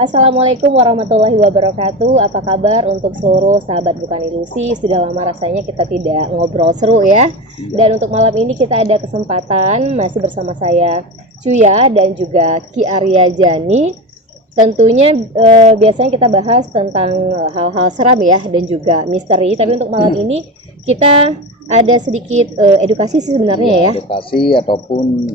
Assalamualaikum warahmatullahi wabarakatuh. Apa kabar untuk seluruh sahabat Bukan Ilusi? Sudah lama rasanya kita tidak ngobrol seru ya. Dan untuk malam ini kita ada kesempatan masih bersama saya Cuya dan juga Ki Arya Jani. Tentunya biasanya kita bahas tentang hal-hal seram ya dan juga misteri. Tapi untuk malam ini kita ada sedikit edukasi sih sebenarnya ya. Edukasi ataupun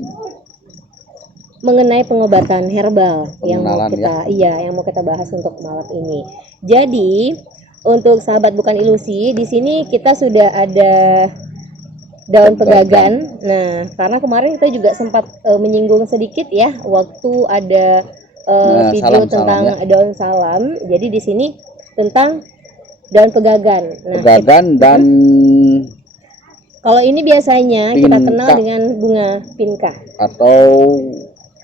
Mengenai pengobatan herbal yang mau pengenalan yang mau kita bahas untuk malam ini. Jadi untuk sahabat Bukan Ilusi, di sini kita sudah ada daun pegagan. Nah, karena kemarin kita juga sempat menyinggung sedikit ya waktu ada video tentang daun salam. Jadi di sini tentang daun pegagan. Nah, pegagan dan kalau ini biasanya kita kenal dengan bunga pinka atau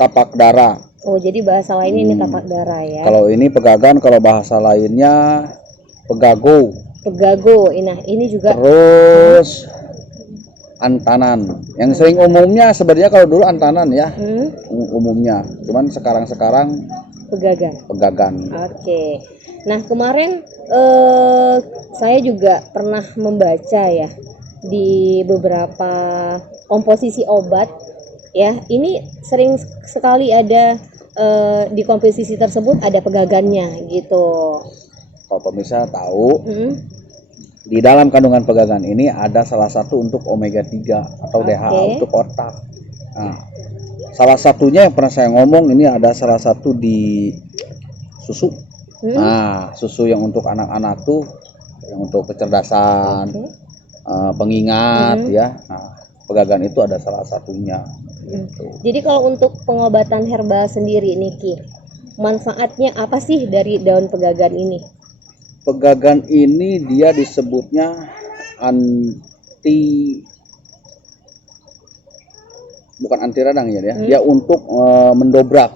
tapak dara. Oh, jadi bahasa lainnya ini tapak dara ya. Kalau ini pegagan, kalau bahasa lainnya pegago. Pegago. Nah, ini juga terus antanan. Yang sering umumnya sebenarnya kalau dulu antanan ya. Umumnya. Cuman sekarang pegagan. Oke. Nah, kemarin saya juga pernah membaca ya di beberapa komposisi obat ya, ini sering sekali ada di komposisi tersebut ada pegagannya gitu. Kalau pemirsa tahu, di dalam kandungan pegagan ini ada salah satu untuk omega 3 atau DHA untuk otak. Nah, salah satunya yang pernah saya ngomong ini ada salah satu di susu. Nah, susu yang untuk anak-anak tuh yang untuk kecerdasan, pengingat ya. Nah, pegagan itu ada salah satunya. Jadi kalau untuk pengobatan herbal sendiri Niki, manfaatnya apa sih dari daun pegagan ini? Pegagan ini dia disebutnya bukan anti radang ya dia. Dia untuk mendobrak.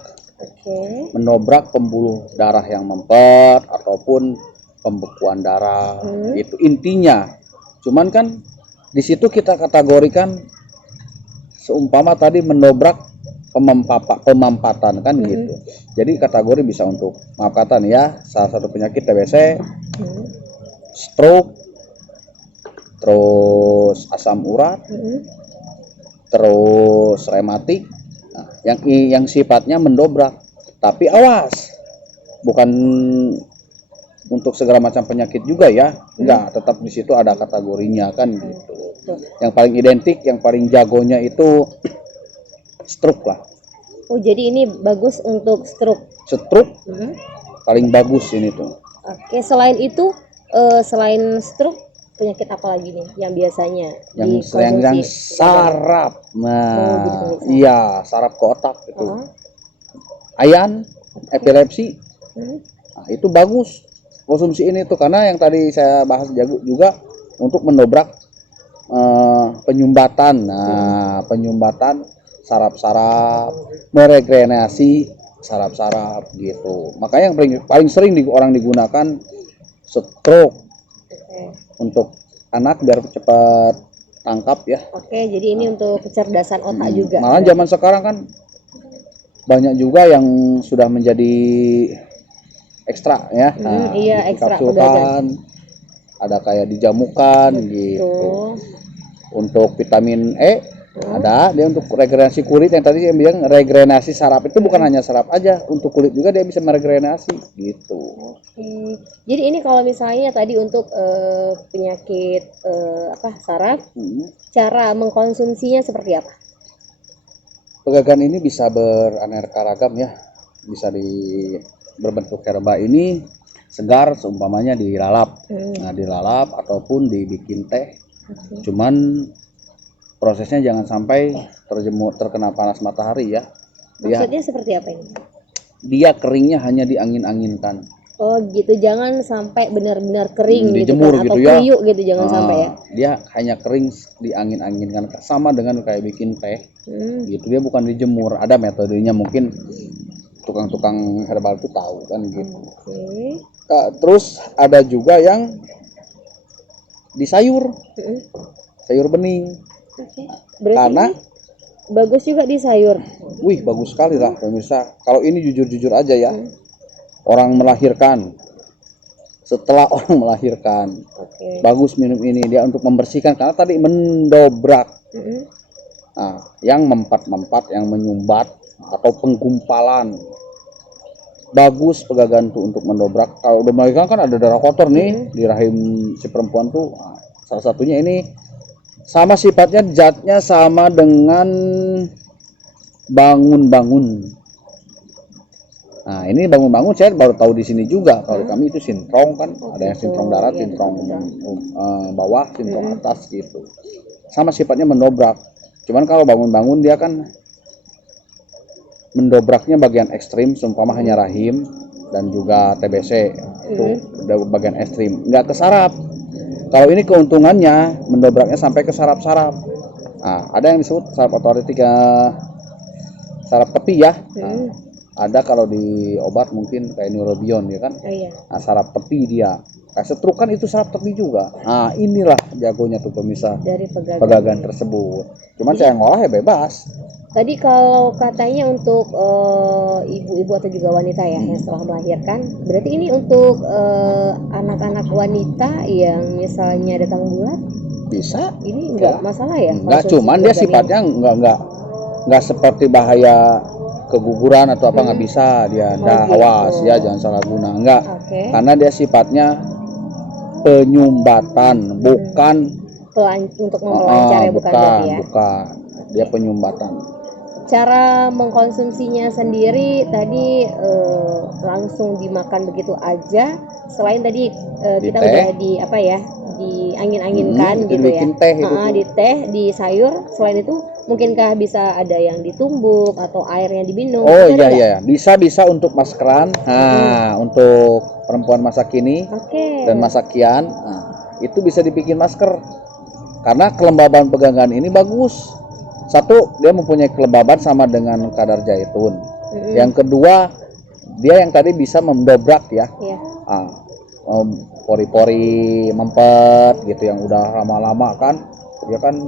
Mendobrak pembuluh darah yang mempet ataupun pembekuan darah. Itu intinya. Cuman kan di situ kita kategorikan seumpama tadi mendobrak pemampatan kan gitu. Jadi kategori bisa untuk maafkatan ya, salah satu penyakit TBC, stroke, terus asam urat, terus rematik. Nah, yang sifatnya mendobrak. Tapi awas, bukan untuk segala macam penyakit juga ya. Enggak, tetap di situ ada kategorinya kan gitu. Yang paling identik, yang paling jagonya itu stroke lah. Oh, jadi ini bagus untuk stroke. Stroke paling bagus ini tuh. Oke, selain itu selain stroke penyakit apa lagi nih yang biasanya yang saraf. Nah, iya, saraf ke otak itu. Ayan, epilepsi. Nah, itu bagus konsumsi ini tuh karena yang tadi saya bahas juga untuk mendobrak penyumbatan. Nah, penyumbatan saraf-saraf, meregenerasi saraf-saraf gitu. Makanya yang paling sering orang digunakan stroke. Untuk anak biar cepat tangkap ya. Oke, jadi ini untuk kecerdasan otak juga. Malah zaman sekarang kan banyak juga yang sudah menjadi ekstra ya. Nah, iya, ekstra kapsulkan, ada kayak dijamukan gitu. Untuk vitamin E ada dia untuk regenerasi kulit, yang tadi saya bilang regenerasi saraf itu bukan hanya saraf aja, untuk kulit juga dia bisa meregenerasi gitu. Jadi ini kalau misalnya tadi untuk penyakit saraf, cara mengkonsumsinya seperti apa? Pegagan ini bisa beraneka ragam ya, bisa berbentuk herba ini segar seumpamanya dilalap. Nah, dilalap ataupun dibikin teh. Cuman prosesnya jangan sampai terkena panas matahari ya. Maksudnya seperti apa ini? Dia keringnya hanya diangin-anginkan. Oh gitu, jangan sampai benar-benar kering dijemur gitu kan, gitu atau ya. kuyuk gitu, jangan sampai ya. Dia hanya kering diangin-anginkan, sama dengan kayak bikin teh. Gitu, dia bukan dijemur. Ada metodenya, mungkin tukang-tukang herbal itu tahu kan gitu. Terus ada juga yang di sayur bening. Karena bagus juga di sayur. Wih, bagus sekali lah pemirsa. Kalau ini jujur-jujur aja ya. orang melahirkan, setelah orang melahirkan, bagus minum ini, dia untuk membersihkan karena tadi mendobrak. Nah, yang mempat-mempat, yang menyumbat atau penggumpalan, bagus pegagan tuh untuk mendobrak. Kalau udah melahirkan kan ada darah kotor nih di rahim si perempuan tuh. Nah, salah satunya ini sama sifatnya, zatnya sama dengan bangun-bangun. Nah, ini bangun-bangun saya baru tahu di sini juga. Kalau kami itu sintrong kan, ada yang sintrong darat, sintrong bawah, sintrong atas gitu. Sama sifatnya mendobrak. Cuman kalau bangun-bangun dia kan mendobraknya bagian ekstrim, seumpama hanya rahim dan juga TBC, itu udah bagian ekstrim, nggak ke saraf. Kalau ini keuntungannya mendobraknya sampai ke saraf-saraf. Nah, ada yang disebut saraf otoritik, saraf tepi ya. Ada kalau di obat mungkin kayak neurobion ya kan. Nah, saraf tepi dia. Kayak stroke kan itu saraf tepi juga. Nah, inilah jagonya tuh pemirsa dari pegagan tersebut. Cuman saya ngolah ya bebas. Tadi kalau katanya untuk ibu-ibu atau juga wanita ya yang setelah melahirkan, berarti ini untuk anak-anak wanita yang misalnya datang bulan bisa. Ini enggak masalah ya? Enggak, cuman dia sifatnya enggak seperti bahaya keguguran atau apa, nggak bisa dia. Awas ya, jangan salah guna, enggak. Karena dia sifatnya penyumbatan, bukan untuk mempelancar ya, bukan ya? Bukan, dia penyumbatan. Cara mengkonsumsinya sendiri tadi langsung dimakan begitu aja. Selain tadi kita udah di apa ya, diangin-anginkan gitu ya. Di teh, di sayur. Selain itu mungkinkah bisa ada yang ditumbuk atau air yang diminum? Oh iya, bisa untuk maskeran. Nah, untuk perempuan masa kini dan masa kian, itu bisa dibikin masker. Karena kelembaban pegangan ini bagus. Satu, dia mempunyai kelembaban sama dengan kadar zaitun. Yang kedua, dia yang tadi bisa mendobrak ya. Pori-pori mempet gitu, yang udah lama-lama kan, dia kan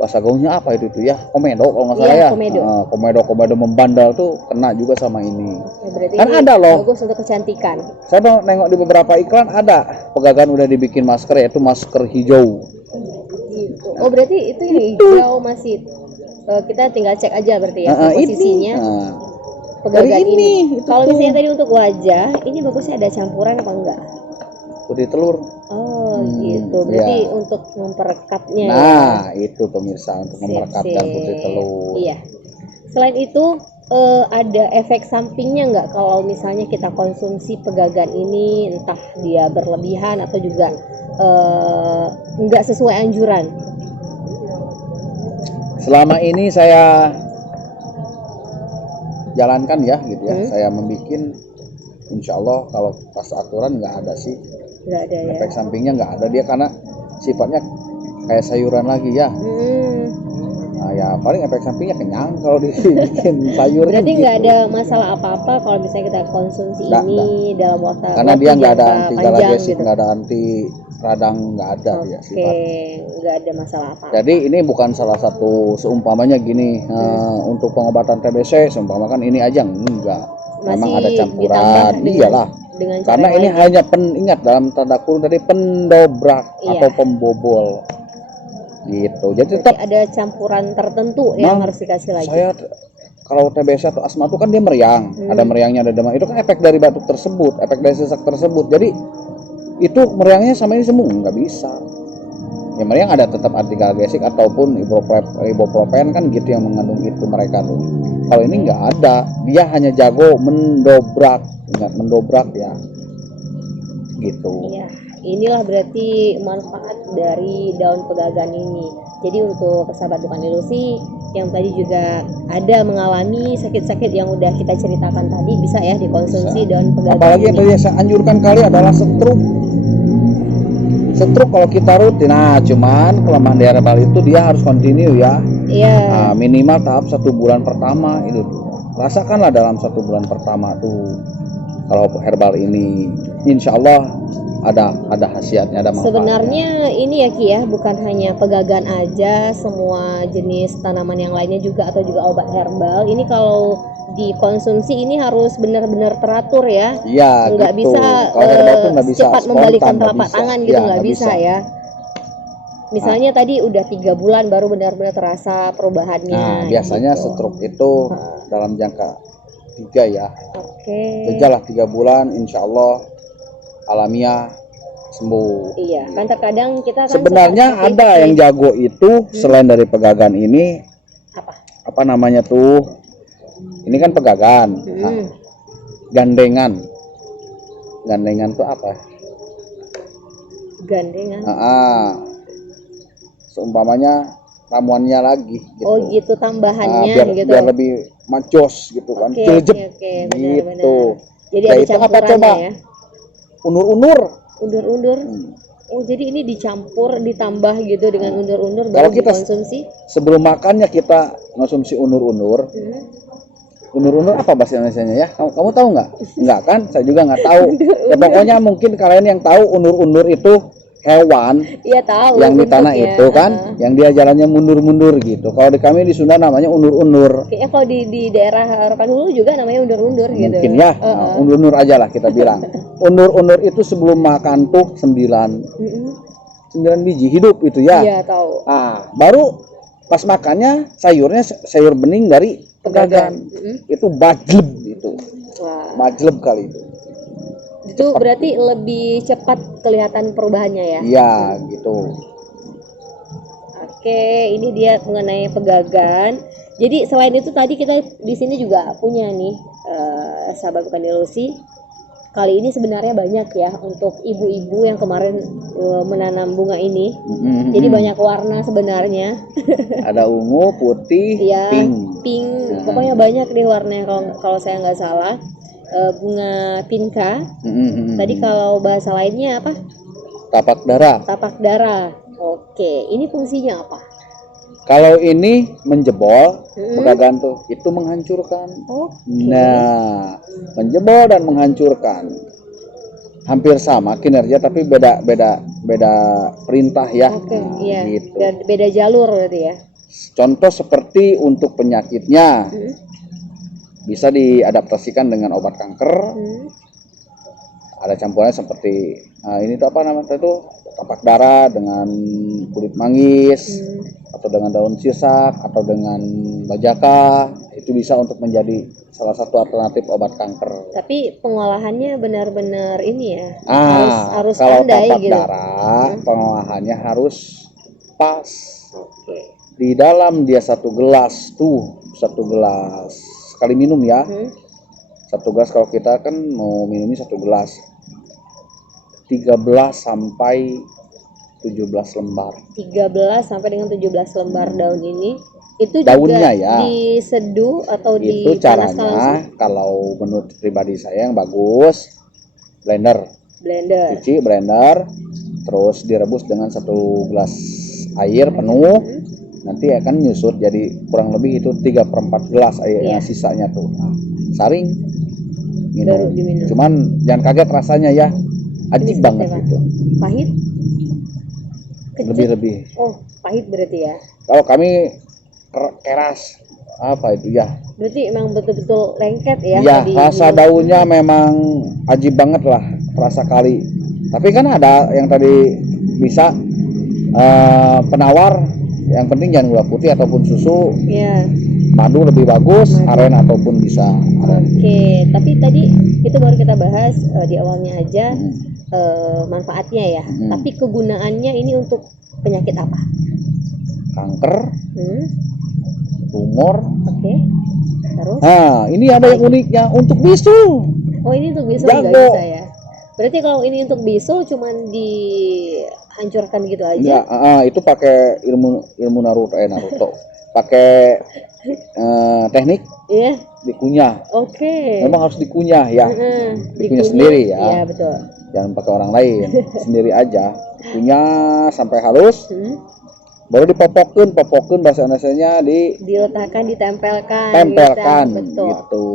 bahasa gaulnya apa itu ya, komedo kalau nggak salah ya. Komedo membandal tuh kena juga sama ini. Kan ini ada loh. Bagus untuk kecantikan. Saya nengok di beberapa iklan ada pegagan udah dibikin masker, yaitu masker hijau. Oh berarti itu yang hijau masih kita tinggal cek aja berarti ya posisinya. Pegagan ini. Kalau misalnya tadi untuk wajah, ini bagusnya ada campuran apa enggak? Putih telur. Oh gitu. Berarti untuk memperekatnya. Nah itu pemirsa, untuk memperekatkan putih telur. Iya. Selain itu ada efek sampingnya nggak kalau misalnya kita konsumsi pegagan ini, entah dia berlebihan atau juga nggak sesuai anjuran? Selama ini saya jalankan ya gitu ya, saya membikin, insya Allah kalau pas aturan nggak ada sih. Nggak ada ya. Efek sampingnya nggak ada dia, karena sifatnya kayak sayuran lagi ya. Nah ya paling efek sampingnya kenyang kalau dibikin sayur. Berarti nggak ada masalah apa-apa kalau misalnya kita konsumsi ini dalam waktu karena dia nggak ada anti galagesik, nggak ada anti radang, nggak ada dia sifat. Nggak ada masalah apa. Jadi ini bukan salah satu, seumpamanya gini, untuk pengobatan TBC seumpama kan ini aja enggak. Memang ada campuran, iyalah. Karena ini hanya ingat dalam tanda kurung tadi pendobrak atau pembobol. Gitu. Jadi tetap ada campuran tertentu yang harus dikasih lagi. Saya kalau TBC atau asma itu kan dia meriang, ada meriangnya, ada demam. Itu kan efek dari batuk tersebut, efek dari sesak tersebut. Jadi itu meriangnya sama ini semua nggak bisa. Ya meriang ada tetap anti galagesik ataupun ibuprofen kan gitu yang mengandung itu mereka tuh. Kalau ini nggak ada, dia hanya jago mendobrak, ingat mendobrak ya. Gitu. Iya. Inilah berarti manfaat dari daun pegagan ini. Jadi untuk sahabat bukan ilusi yang tadi juga ada mengalami sakit-sakit yang udah kita ceritakan tadi, bisa ya dikonsumsi daun pegagan. Apalagi yang tadi saya anjurkan kali adalah stroke. Stroke kalau kita rutin, cuman kelemahan di herbal itu dia harus continue ya. Iya. Nah, minimal tahap 1 bulan pertama itu. Rasakanlah dalam 1 bulan pertama tuh. Kalau herbal ini, insya Allah ada khasiatnya, ada manfaatnya. Sebenarnya ini ya Ki ya, bukan hanya pegagan aja, semua jenis tanaman yang lainnya juga atau juga obat herbal. Ini kalau dikonsumsi ini harus benar-benar teratur ya. Iya, Nggak gitu. bisa Kalau herbal tuh nggak bisa cepat spontan, membalikan nggak telapak bisa. tangan gitu, Iya, nggak bisa ya. Misalnya tadi udah 3 bulan baru benar-benar terasa perubahannya. Nah, biasanya gitu. stroke itu dalam jangka 3 ya. Oke. Kerjalah 3 bulan, insya Allah alamiah sembuh. Iya, kan terkadang kita kan Sebenarnya suka ada berpikir, yang jago itu selain dari pegagan ini, apa? apa namanya tuh? Ini kan pegagan. Nah, gandengan. Gandengan tuh apa? Gandengan. Seumpamanya ramuannya lagi gitu. Oh gitu, tambahannya biar, gitu. biar lebih majos gitu kan. Oke, Ciljep benar-benar. gitu. Jadi Ya ada itu apa campurannya coba? ya. Unur-unur. Undur-undur. Oh, jadi ini dicampur, ditambah gitu dengan undur-undur Kalau baru kita dikonsumsi. sebelum makannya kita konsumsi unur-unur. Unur-unur apa bahasa Indonesianya ya? Kamu tahu nggak? Nggak kan? Saya juga nggak tahu. Ya, pokoknya mungkin kalian yang tahu unur-unur itu hewan Iya tahu. yang di tanah bentuknya. itu kan, yang dia jalannya mundur-mundur gitu. Kalau di kami di Sunda namanya unur-unur. Kayaknya kalau di daerah Rokan Hulu juga namanya undur-undur gitu. Mungkin ya, unur-unur aja lah kita bilang. Unur-unur itu sebelum makan tuh 9 biji hidup itu ya. Iya tahu. Baru pas makannya sayurnya sayur bening dari pegagan. Itu bajleb itu. Wah. Bajleb kali itu. Itu berarti lebih cepat kelihatan perubahannya ya? Iya, gitu. Oke, ini dia mengenai pegagan. Jadi selain itu tadi kita di sini juga punya nih sahabat bukan ilusi. Kali ini sebenarnya banyak ya untuk ibu-ibu yang kemarin menanam bunga ini. Jadi banyak warna sebenarnya. Ada ungu, putih, ya, pink. Pokoknya banyak deh warnanya kalau saya nggak salah. Bunga pinka. Tadi kalau bahasa lainnya apa? Tapak darah. Tapak darah. Oke, ini fungsinya apa? Kalau ini menjebol, pegagan tuh itu menghancurkan. Nah, menjebol dan menghancurkan hampir sama kinerja tapi beda perintah ya. Iya. Gitu. Dan beda jalur berarti ya. Contoh seperti untuk penyakitnya bisa diadaptasikan dengan obat kanker. Ada campurannya seperti ini tuh apa namanya tuh, tapak darah dengan kulit manggis atau dengan daun sisak atau dengan bajaka. Itu bisa untuk menjadi salah satu alternatif obat kanker. Tapi pengolahannya benar-benar ini ya. Harus kalau pandai tapak gitu. darah pengolahannya harus pas. Oke. Di dalam dia satu gelas sekali minum ya. Satu gelas kalau kita kan mau minumnya 1 gelas 13 sampai 17 lembar. 13 sampai dengan 17 lembar daun ini. Itu daunnya juga ya diseduh atau itu dipanaskan langsung? Caranya kalau menurut pribadi saya yang bagus blender. Cuci blender terus direbus dengan 1 gelas air penuh. Nanti akan nyusut jadi kurang lebih itu 3/4 gelas airnya sisanya tuh. Saring minum. Cuman jangan kaget rasanya ya, ajib banget gitu. Pahit? Lebih. Oh, pahit berarti ya. Kalau kami keras apa itu ya. Berarti emang betul-betul lengket ya. Iya, rasa daunnya memang ajib banget lah, rasa kali. Tapi kan ada yang tadi bisa penawar, yang penting jangan gula putih ataupun susu. Iya. Madu lebih bagus, aren ataupun bisa aren. Oke, tapi tadi itu baru kita bahas di awalnya aja manfaatnya ya. Tapi kegunaannya ini untuk penyakit apa? Kanker, tumor. Oke. Terus? Nah, ini ada yang uniknya untuk bisul. Oh, ini untuk bisul nggak bisa ya? Berarti kalau ini untuk bisul cuman dihancurkan gitu aja? Ya, itu pakai ilmu Naruto. Pakai teknik dikunyah. Oke. Memang harus dikunyah ya. Dikunyah sendiri ya. Iya, betul. Jangan pakai orang lain, sendiri aja. Dikunyah sampai halus. Baru dipopokkan bahasa Indonesianya diletakkan, ditempelkan. Betul. Gitu.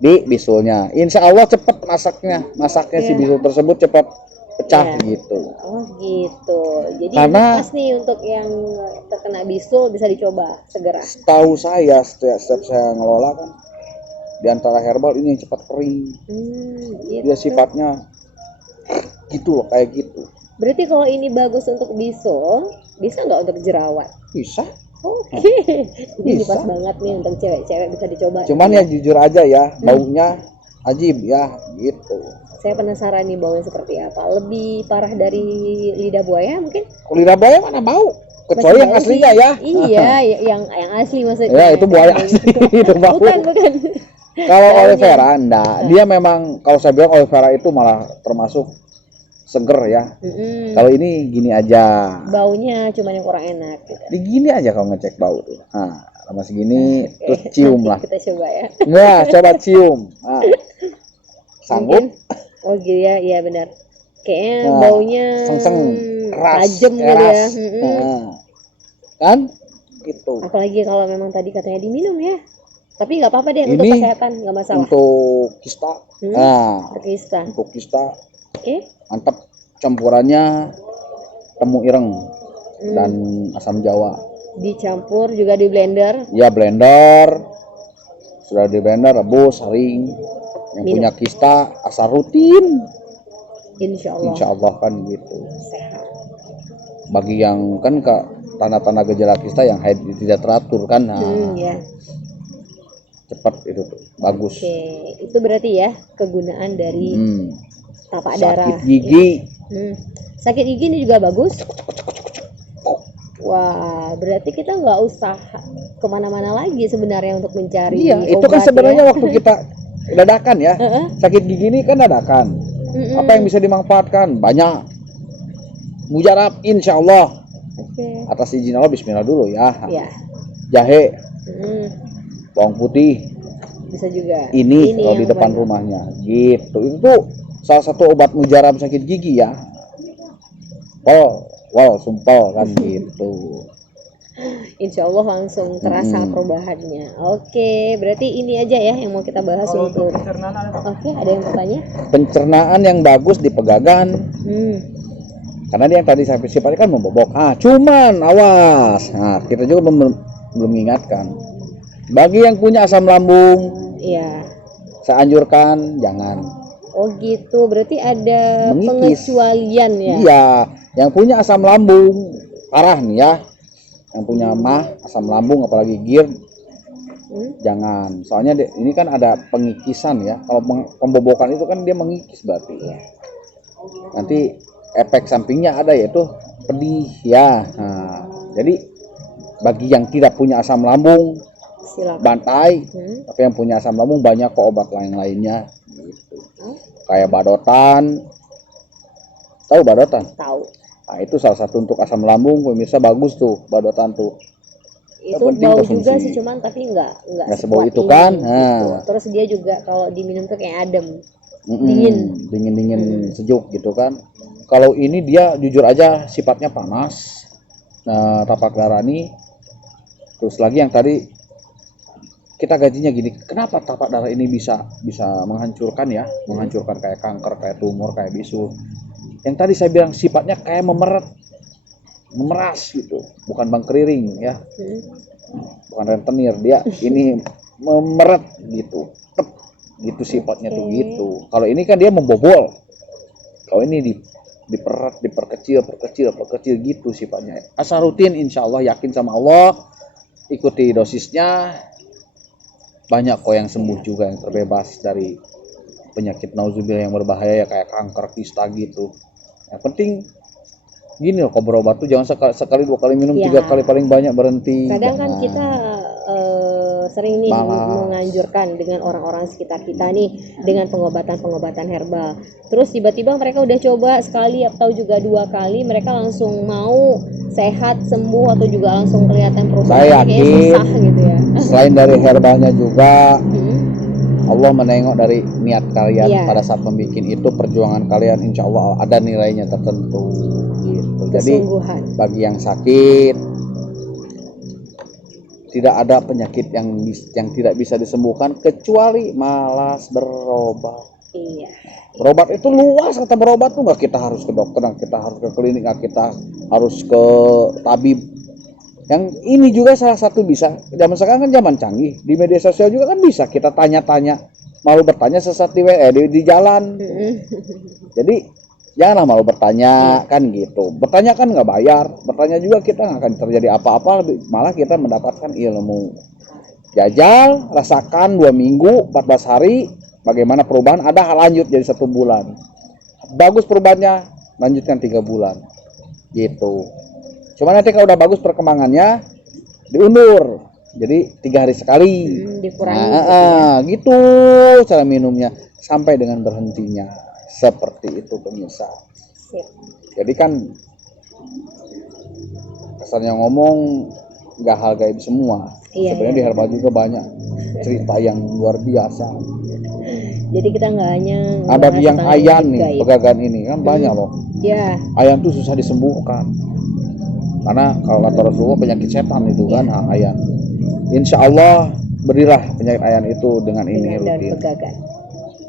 Di bisulnya. Insya Allah cepat masaknya si bisul tersebut cepat pecah gitu. Oh gitu. Jadi karena pas nih untuk yang terkena bisul bisa dicoba segera. Setahu saya setiap saya ngelola kan Di antara herbal ini yang cepat kering. Gitu. Dia sifatnya gitu loh, kayak gitu. Berarti kalau ini bagus untuk bisul, bisa nggak untuk jerawat? Bisa. Oke. Ini Bisa. pas banget nih untuk cewek-cewek, bisa dicoba. Cuman ya jujur aja ya, baunya ajib ya gitu. Saya penasaran nih baunya seperti apa. Lebih parah dari lidah buaya mungkin? Kalau lidah buaya mana bau? Kecuali Masih yang bau aslinya sih. ya. Iya, yang asli maksudnya. Ya itu buaya asli itu bau. Bukan. Kalau aloe Baunya. vera enggak, dia memang kalau saya bilang aloe vera itu malah termasuk seger ya. Kalau ini gini aja. Baunya cuman yang kurang enak gitu. Di gini aja kalau ngecek bau tuh. Nah, sama segini terus cium lah. Kita coba ya. Nah, coba cium. Nah, sanggup? Mungkin. Oh gitu ya, iya benar. Kayaknya Nah, baunya sengseng, keras, tajam gitu keras. ya. Nah, kan? Gitu. Apalagi kalau memang tadi katanya diminum ya. Tapi nggak apa-apa deh untuk Ini kesehatan, nggak masalah. Untuk kista. Nah, Berkista. untuk kista Oke. mantap, campurannya temu ireng dan asam jawa. Dicampur juga di blender. Ya blender, sudah di blender, rebus, saring. Yang Minum. punya kista asal rutin, Insya Allah. insya Allah kan gitu. Sehat. Bagi yang kan tanda-tanda gejala kista yang haid tidak teratur kan, nah, Ya. cepat itu tuh, bagus. Oke, itu berarti ya kegunaan dari tapak darah. Sakit gigi, Sakit gigi ini juga bagus. Wah, berarti kita nggak usah kemana-mana lagi sebenarnya untuk mencari iya itu obat kan sebenarnya ya. waktu kita dadakan ya, sakit gigi ini kan dadakan. Apa yang bisa dimanfaatkan? Banyak. Mujarab insya Allah. Oke. Atas izin Allah, bismillah dulu ya. Ya. Jahe, Mm, bawang putih, bisa juga. ini kalau yang di depan banyak. rumahnya gitu. Itu tuh salah satu obat mujarab sakit gigi ya. Sumpel kan gitu. Insya Allah langsung terasa perubahannya. Oke, berarti ini aja ya yang mau kita bahas untuk. Oke, ada yang bertanya? Pencernaan yang bagus di pegagan. Karena dia yang tadi saya sifatnya kan membobok. Cuman awas. Nah, kita juga belum mengingatkan. Bagi yang punya asam lambung, Iya. saya anjurkan jangan. Oh gitu, berarti ada Mengikis. pengecualian ya? Iya, yang punya asam lambung parah nih ya, yang punya asam lambung apalagi GIRD, jangan. Soalnya ini kan ada pengikisan ya. Kalau pembobokan itu kan dia mengikis berarti. Nanti efek sampingnya ada yaitu pedih ya. Nah, jadi bagi yang tidak punya asam lambung, silakan bantai. Tapi yang punya asam lambung banyak kok obat lainnya. Gitu. Kayak badotan. Tahu badotan? Tahu. Nah, itu salah satu untuk asam lambung, pemirsa, bagus tuh badotan tuh. Itu bau juga sih, cuman tapi nggak sebau itu kan. Gitu. Nah. Terus dia juga kalau diminum tuh kayak adem. Dingin sejuk gitu kan. Kalau ini dia jujur aja sifatnya panas. Nah, tapak darah ini. Terus lagi yang tadi kita gajinya gini, kenapa tapak darah ini bisa menghancurkan ya, menghancurkan kayak kanker, kayak tumor, kayak bisul. Yang tadi saya bilang sifatnya kayak memeras gitu, bukan bangkeriring ya, bukan rentenir, dia ini memeret gitu, gitu sifatnya tuh gitu. Kalau ini kan dia membobol, kalau ini diperkecil gitu sifatnya. Asal rutin, insya Allah, yakin sama Allah, ikuti dosisnya, banyak kok yang sembuh juga, yang terbebas dari penyakit nauzubillah yang berbahaya ya kayak kanker, kista gitu. Yang penting gini loh, kalau berobat tuh jangan sekali 2 kali minum, 3 kali paling banyak berhenti. Kadang kan kita sering nih menganjurkan dengan orang-orang sekitar kita nih dengan pengobatan herbal. Terus tiba-tiba mereka udah coba sekali atau juga 2 kali, mereka langsung mau sehat, sembuh, atau juga langsung kelihatan perubahan. Saya yakin, yakin susah gitu ya. Selain dari herbalnya juga Allah menengok dari niat kalian pada saat membuat itu, perjuangan kalian insya Allah ada nilainya tertentu gitu. Jadi bagi yang sakit, tidak ada penyakit yang tidak bisa disembuhkan kecuali malas berobat. Iya. Berobat itu luas, kata berobat tuh nggak kita harus ke dokter, nggak kita harus ke klinik, nggak kita harus ke tabib. Yang ini juga salah satu bisa, zaman sekarang kan zaman canggih, di media sosial juga kan bisa kita tanya-tanya, malu bertanya sesat di jalan. Jadi janganlah malu bertanya kan gitu. Bertanya kan nggak bayar, bertanya juga kita nggak akan terjadi apa-apa, malah kita mendapatkan ilmu. Jajal, rasakan 2 minggu, 14 hari, bagaimana perubahan, ada hal lanjut jadi 1 bulan. Bagus perubahannya, lanjutkan 3 bulan. Gitu. Cuma nanti kalau udah bagus perkembangannya, diundur. Jadi 3 hari sekali. Dikurangi gitu cara minumnya sampai dengan berhentinya. Seperti itu pemirsa. Jadi kan kesannya ngomong nggak hal gaib semua. Sebenarnya di herbal juga banyak cerita yang luar biasa. Jadi kita nggak hanya ada yang ayan nih, pegagan ini kan banyak loh. Iya. Ayan tuh susah disembuhkan. Karena kalau kata Rasulullah penyakit setan itu kan ayan. Insya Allah berilah penyakit ayan itu dengan ini rutin.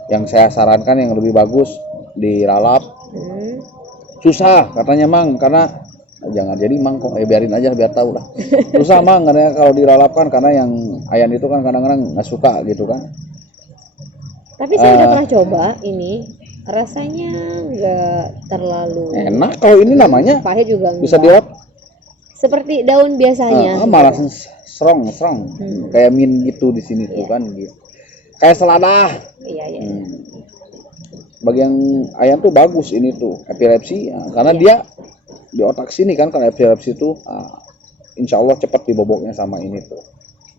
Yang saya sarankan yang lebih bagus dilalap. Susah katanya Mang, karena jangan jadi Mang kok, biarin aja biar tahu lah. Susah Mang karena kalau dilalapkan, karena yang ayan itu kan kadang-kadang nggak suka gitu kan. Tapi saya udah pernah coba ini, rasanya nggak terlalu enak. Kalau ini namanya pahit juga bisa dilalap seperti daun biasanya. Malah strong kayak min gitu di sini tuh kan gitu. Kayak selada. Iya. Bagi yang ayam tuh bagus ini tuh epilepsi karena dia di otak sini kan, kalau epilepsi tuh insya Allah cepat diboboknya sama ini tuh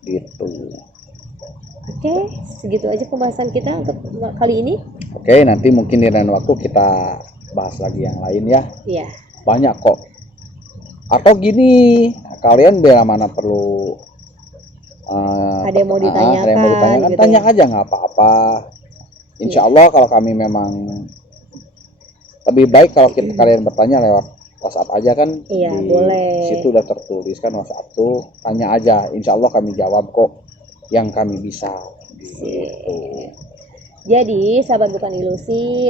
gitu. Oke, segitu aja pembahasan kita untuk kali ini. Oke, nanti mungkin di lain waktu kita bahas lagi yang lain ya. Iya. Banyak kok. Atau gini, kalian bila mana perlu ada yang mau ditanyakan, gitu tanya aja nggak apa-apa. Insya Allah kalau kami memang lebih baik kalau kalian bertanya lewat WhatsApp aja kan. Iya, di boleh. situ udah tertulis kan WhatsApp tuh, tanya aja. Insya Allah kami jawab kok yang kami bisa. Gitu. Jadi sahabat bukan ilusi,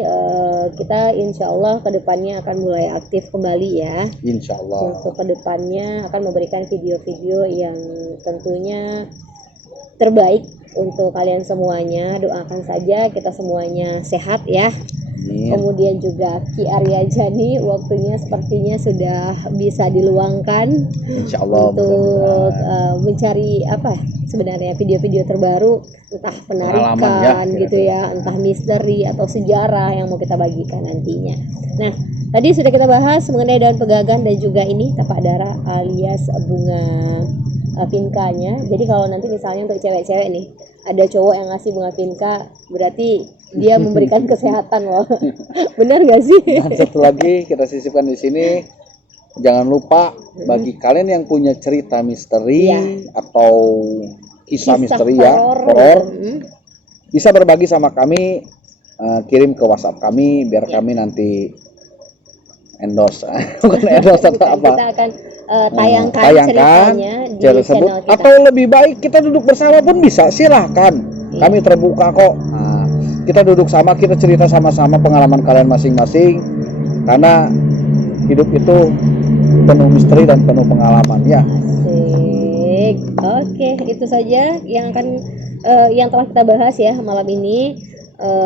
kita insya Allah kedepannya akan mulai aktif kembali ya. Insya Allah. Untuk kedepannya akan memberikan video-video yang tentunya terbaik untuk kalian semuanya. Doakan saja kita semuanya sehat ya. Kemudian juga Ki Arya Jani waktunya sepertinya sudah bisa diluangkan Insya Allah, untuk mencari apa sebenarnya video-video terbaru, entah penarikan gitu ya, entah misteri atau sejarah yang mau kita bagikan nantinya. Nah, tadi sudah kita bahas mengenai daun pegagan dan juga ini tapak dara alias bunga pinkanya. Jadi kalau nanti misalnya untuk cewek-cewek nih, ada cowok yang ngasih bunga pinka, berarti dia memberikan kesehatan loh. Benar gak sih? Dan satu lagi kita sisipkan di sini, jangan lupa bagi kalian yang punya cerita misteri atau kisah misteri horor, bisa berbagi sama kami, kirim ke WhatsApp kami biar kami nanti endorse. Bukan endorse atau apa. Kita akan tayangkan ceritanya di channel kita. Atau lebih baik kita duduk bersama pun bisa, silahkan. Kami terbuka kok. Kita duduk sama, kita cerita sama-sama pengalaman kalian masing-masing, karena hidup itu penuh misteri dan penuh pengalaman ya. Asik. Oke, itu saja yang akan yang telah kita bahas ya malam ini.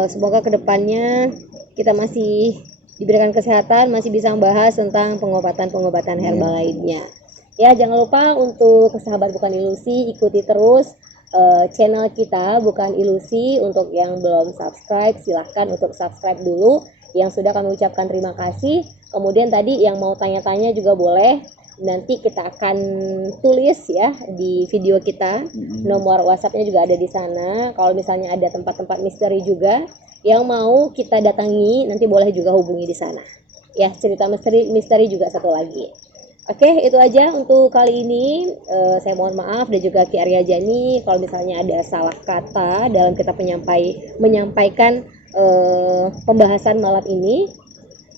Semoga kedepannya kita masih diberikan kesehatan, masih bisa membahas tentang pengobatan-pengobatan herbal lainnya. Ya, jangan lupa untuk sahabat bukan ilusi, ikuti terus channel kita bukan ilusi. Untuk yang belum subscribe, silahkan untuk subscribe dulu. Yang sudah kami ucapkan terima kasih. Kemudian tadi yang mau tanya-tanya juga boleh, nanti kita akan tulis ya di video kita. Nomor WhatsAppnya juga ada di sana. Kalau misalnya ada tempat-tempat misteri juga yang mau kita datangi, nanti boleh juga hubungi di sana ya. Cerita misteri juga satu lagi. Oke, itu aja untuk kali ini. Saya mohon maaf, dan juga Ki Arya Jani kalau misalnya ada salah kata dalam kita menyampaikan pembahasan malam ini.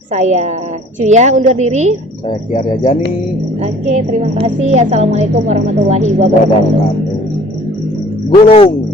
Saya Cuya undur diri. Saya Ki Arya Jani. Oke, terima kasih. Assalamualaikum warahmatullahi wabarakatuh. Gulung.